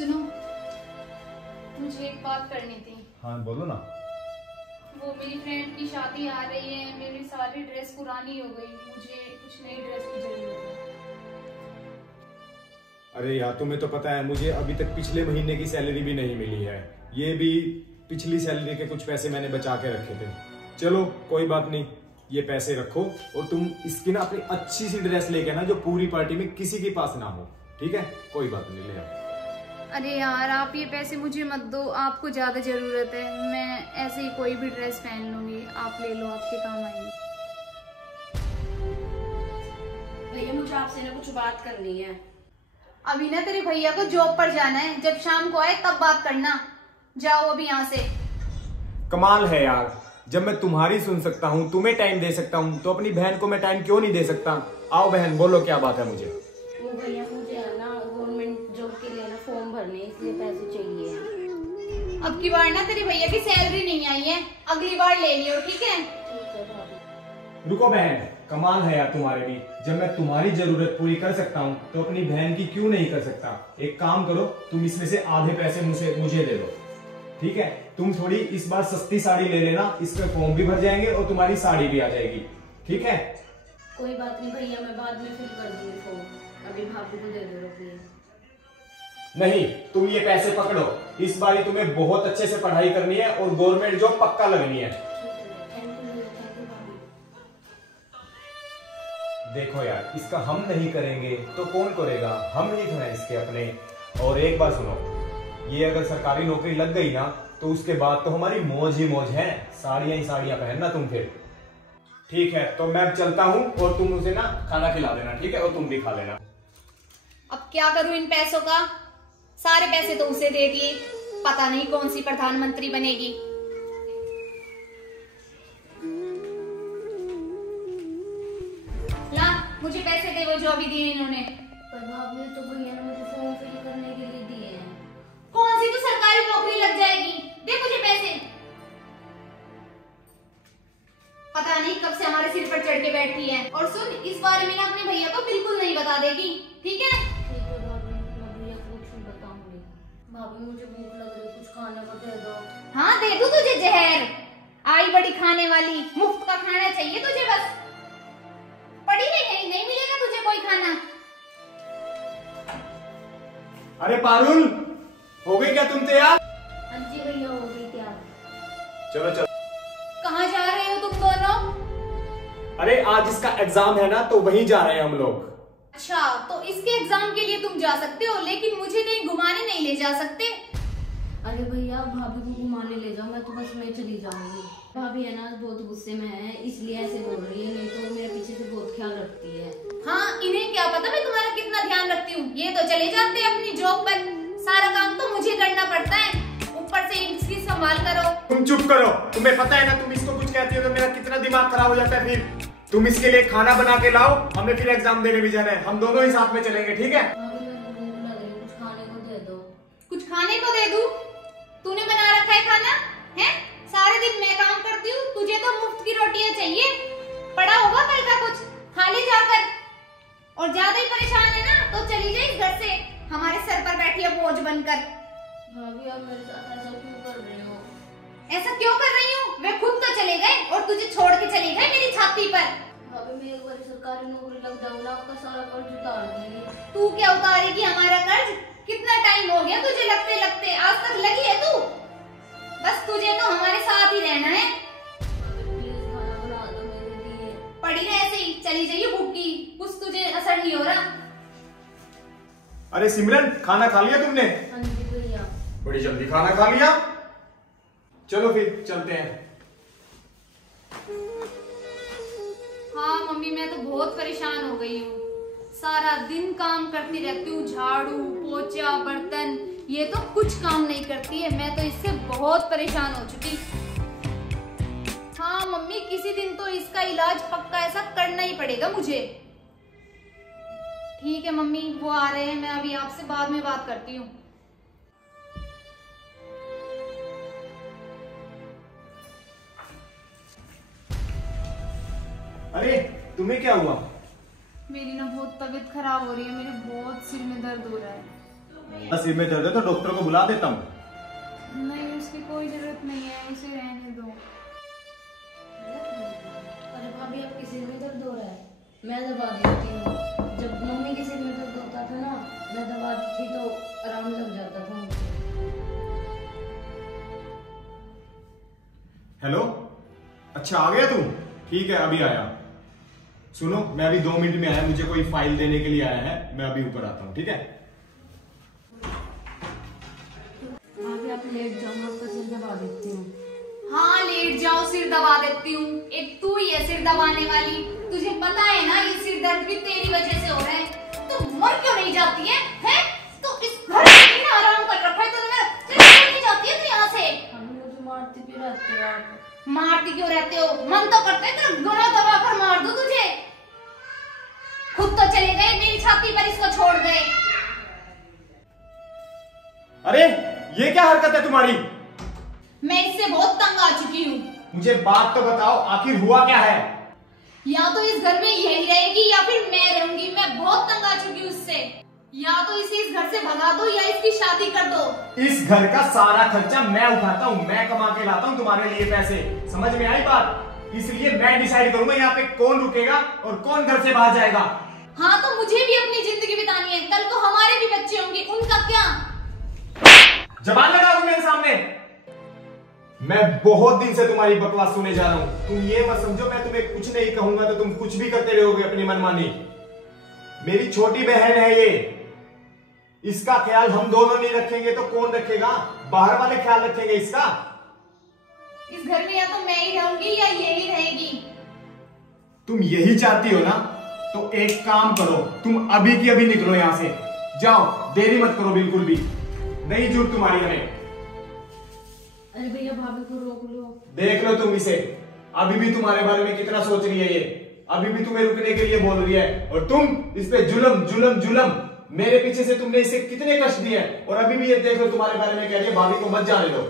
सुनो, मुझे एक बात करनी थी। हाँ बोलो ना। वो मेरी फ्रेंड की शादी आ रही है, मेरी सारी ड्रेस पुरानी हो गई, मुझे कुछ नई ड्रेस की जरूरत है। अरे यार तुम्हें तो पता है मुझे अभी तक पिछले महीने की सैलरी भी नहीं मिली है। ये भी पिछली सैलरी के कुछ पैसे मैंने बचा के रखे थे। चलो कोई बात नहीं, ये पैसे रखो और तुम इसकी ना अपनी अच्छी सी ड्रेस लेके ना जो पूरी पार्टी में किसी के पास ना हो, ठीक है? कोई बात नहीं, ले आओ। अरे यार आप ये पैसे मुझे मत दो, आपको ज्यादा जरूरत है। मैं ऐसे ही कोई भी ड्रेस पहन लूंगी, आप ले लो, आपके काम आएंगे। भैया मुझे आपसे ना कुछ बात करनी है। अभी ना तेरे भैया को जॉब पर जाना है, जब शाम को आए तब बात करना। जाओ अभी यहाँ से। कमाल है यार, जब मैं तुम्हारी सुन सकता हूँ, तुम्हें टाइम दे सकता हूँ, तो अपनी बहन को मैं टाइम क्यों नहीं दे सकता? आओ बहन, बोलो क्या बात है मुझे। वो भैया मुझे है ना गवर्नमेंट जॉब के लिए ना फॉर्म भरने, इसलिए पैसे चाहिए। अब की बार ना तेरे भैया की सैलरी नहीं आई है, अगली बार ले लियो, ठीक है? ठीक है भाभी। रुको बहन, कमाल है यार तुम्हारे भी। जब मैं तुम्हारी जरूरत पूरी कर सकता हूँ तो अपनी बहन की क्यों नहीं कर सकता? एक काम करो, तुम इसमें से आधे पैसे मुझे दे दो, ठीक है? तुम थोड़ी इस बार सस्ती साड़ी ले लेना, इसमें फॉर्म भी भर जाएंगे और तुम्हारी साड़ी भी आ जाएगी, ठीक है? कोई बात नहीं भैया, मैं बाद में फिल कर दूंगी फॉर्म। अभी भाभी को दे दो रुपये। नहीं, तुम ये पैसे पकड़ो। इस बार तुम्हें बहुत अच्छे से पढ़ाई करनी है और गवर्नमेंट जॉब पक्का लगनी है। थैंक यू भाभी। देखो यार, इसका हम नहीं करेंगे तो कौन करेगा? हम ही तो हैं इसके अपने। और एक बात सुनो, ये अगर सरकारी नौकरी लग गई ना तो उसके बाद तो हमारी मौज ही मौज है। साड़ियां ही साड़ियां पहनना तुम फिर। ठीक है, तो मैं चलता हूँ और तुम उसे ना खाना खिला देना, ठीक है? और तुम भी खा लेना। अब क्या करूं इन पैसों का? सारे पैसे तो उसे दे दिए, पता नहीं कौन सी प्रधानमंत्री बनेगी। ला, मुझे पैसे दे वो जो अभी दिए इन्होंने। पर भाभी तो भैया ने मुझे फॉर्म फिल करने के लिए दिए हैं। कौन सी तो सरकारी नौकरी लग जाएगी, दे मुझे पैसे। पता नहीं कब से हमारे सिर पर चढ़ के बैठी है। और सुन, इस बारे में ना अपने भैया को बिल्कुल नहीं बता देगी, ठीक है? ठीक है भाभी, मैं भैया को कुछ नहीं बताऊंगी। भाभी मुझे भूख लग रही है, कुछ खाने को दे दो। हाँ दे दूं तुझे जहर, आई बड़ी खाने वाली। मुफ्त का खाना चाहिए तुझे बस। पढ़ी नहीं मिलेगा तुझे कोई खाना। अरे पारुल, हो गई क्या तुम तैयार? हाँ जी भैया, हो गई तैयार। चलो चलो। कहाँ जा रहे हो तुम दोनों? अरे आज इसका एग्जाम है ना, तो वहीं जा रहे हैं हम लोग। अच्छा, तो इसके एग्जाम के लिए तुम जा सकते हो, लेकिन मुझे कहीं घुमाने नहीं ले जा सकते। अरे भैया भाभी को घुमाने ले जाओ, मैं तो बस में चली जाऊंगी। भाभी है ना बहुत गुस्से में है, इसलिए ऐसे बोल रही है, नहीं तो मेरे पीछे से बहुत ख्याल रखती है। हाँ, इन्हें क्या पता मैं तुम्हारा कितना ध्यान रखती हूँ। ये तो चले जाते हैं अपनी जॉब पर, सारा काम तो मुझे करना पड़ता है, ऊपर से इसकी संभाल करो। तुम चुप करो, तुम्हें पता है ना तुम इसको कुछ कहती हो तो मेरा कितना दिमाग खराब हो जाता है। फिर तुम इसके लिए खाना बना के लाओ, हमें फिर एग्जाम देने भी जाना है। हम दोनों ही साथ में चलेंगे, ठीक है? भाभी मेरे को भूख लग रही है, कुछ खाने को दे दो। कुछ खाने को दे दूं? तूने बना रखा है खाना है? सारे दिन मैं काम करती हूँ, तुझे तो मुफ्त की रोटियां चाहिए। पड़ा होगा कल का कुछ, खा ले जाकर। और ज्यादा ही परेशान है ना तो चली जाए इस घर से, हमारे सर पर बैठी है बोझ बनकर। भाभी आप मेरे साथ ऐसा क्यों कर रहे हो? ऐसा क्यों कर रही हूँ? वे खुद तो चले गए और तुझे छोड़ के चले गए मेरी छाती पर। भाभी मैं एक बार सरकारी नौकरी लग जाऊँ ना, आपका सारा कर्ज उतार दूंगी। तू क्या उतारेगी हमारा कर्ज? कितना टाइम हो गया तुझे लगते लगते, आज तक लगी है तू? बस तुझे तो हमारे साथ ही रहना है। प्लीज खाना बना दो मेरे लिए। पड़ी ना ऐसे ही, चली जाइए भूखी, कुछ तुझे असर नहीं हो रहा। अरे सिमरन, खाना खा लिया तुमने? हाँ जी भैया। बड़ी जल्दी खाना खा लिया। चलो फिर चलते हैं। हाँ मम्मी, मैं तो बहुत परेशान हो गई हूँ। सारा दिन काम करती रहती हूँ, झाड़ू पोछा बर्तन, ये तो कुछ काम नहीं करती है। मैं तो इससे बहुत परेशान हो चुकी। हाँ मम्मी, किसी दिन तो इसका इलाज पक्का ऐसा करना ही पड़ेगा मुझे। ठीक है मम्मी, वो आ रहे हैं, मैं अभी आपसे बाद में बात करती हूँ। अरे तुम्हें क्या हुआ? मेरी ना बहुत तबीयत खराब हो रही है, मेरे बहुत सिर में दर्द हो रहा है। सिर में दर्द है तो डॉक्टर को बुला देता हूँ। नहीं, उसकी कोई जरूरत नहीं है, उसे रहने दो। अरे भाभी आपके सिर में दर्द हो रहा है, मैं दबा देती हूँ। जब मम्मी के सिर में दर्द होता था ना, मैं दबाती थी तो आराम लग जाता था उनको। हेलो, अच्छा आ गया तू? ठीक है, अभी आया। सुनो, मैं अभी 2 मिनट में आया, मुझे कोई फाइल देने के लिए आया है, मैं अभी ऊपर आता हूँ, ठीक है? भाभी आप लेट जाओ, मैं आपका सिर दबा देती हूँ। हाँ लेट जाओ, सिर दबा देती हूँ। एक तू ही है सिर दबाने वाली। तुझे पता है ना ये सिर दर्द भी तेरी वजह से हो रहा है। तू मर क्यों नहीं जाती है? हैं? तू इस घर में इतना आराम कर रखा है, तो नहीं जाती है तू यहाँ से? भाभी मुझे मारती क्यों रहते हो आप? मारती क्यों रहते हो? मन तो करता है तेरा गला दबा कर मार दूं तुझे। खुद तो चले गए, मेरी छाती पर इसको छोड़ गए। अरे ये क्या हरकत है तुम्हारी? मैं इससे बहुत तंग आ चुकी हूँ। मुझे बात तो बताओ, आखिर हुआ क्या है? या तो इस घर में यही रहेगी या फिर मैं रहूंगी। मैं बहुत तंग आ चुकी हूँ इससे। या तो इसे इस घर से भगा दो या इसकी शादी कर दो। इस घर का सारा खर्चा मैं उठाता हूँ, मैं कमा के लाता हूँ तुम्हारे लिए पैसे। समझ में आई बात? इसलिए मैं डिसाइड करूंगा यहाँ पे कौन रुकेगा और कौन घर से बाहर जाएगा। हाँ तो मुझे भी अपनी जिंदगी बितानी है, कल को हमारे भी बच्चे होंगे, उनका क्या? जबान लगा दो मेरे सामने। मैं बहुत दिन से तुम्हारी बकवास सुने जा रहा हूं। तुम ये मत समझो मैं तुम्हें कुछ नहीं कहूंगा तो तुम कुछ भी करते रहोगे अपनी मनमानी। मेरी छोटी बहन है ये, इसका ख्याल हम दोनों नहीं रखेंगे तो कौन रखेगा? बाहर वाले ख्याल रखेंगे इसका। इस घर में या तो मैं ही रहूंगी या यही रहेगी। तुम यही चाहती हो ना? तो एक काम करो, तुम अभी की अभी निकलो यहां से। जाओ, देरी मत करो बिल्कुल भी। नहीं जरूरत तुम्हारी हमें। अरे भैया भाभी को रोक लो। देख लो तुम इसे, अभी भी तुम्हारे बारे में कितना सोच रही है ये। अभी भी तुम्हें रुकने के लिए बोल रही है और तुम इस पे जुल्म जुल्म जुल्म। मेरे पीछे से तुमने इसे कितने कष्ट दिए और अभी भी ये देख लो तुम्हारे बारे में कह रही है भाभी को मत जाने दो।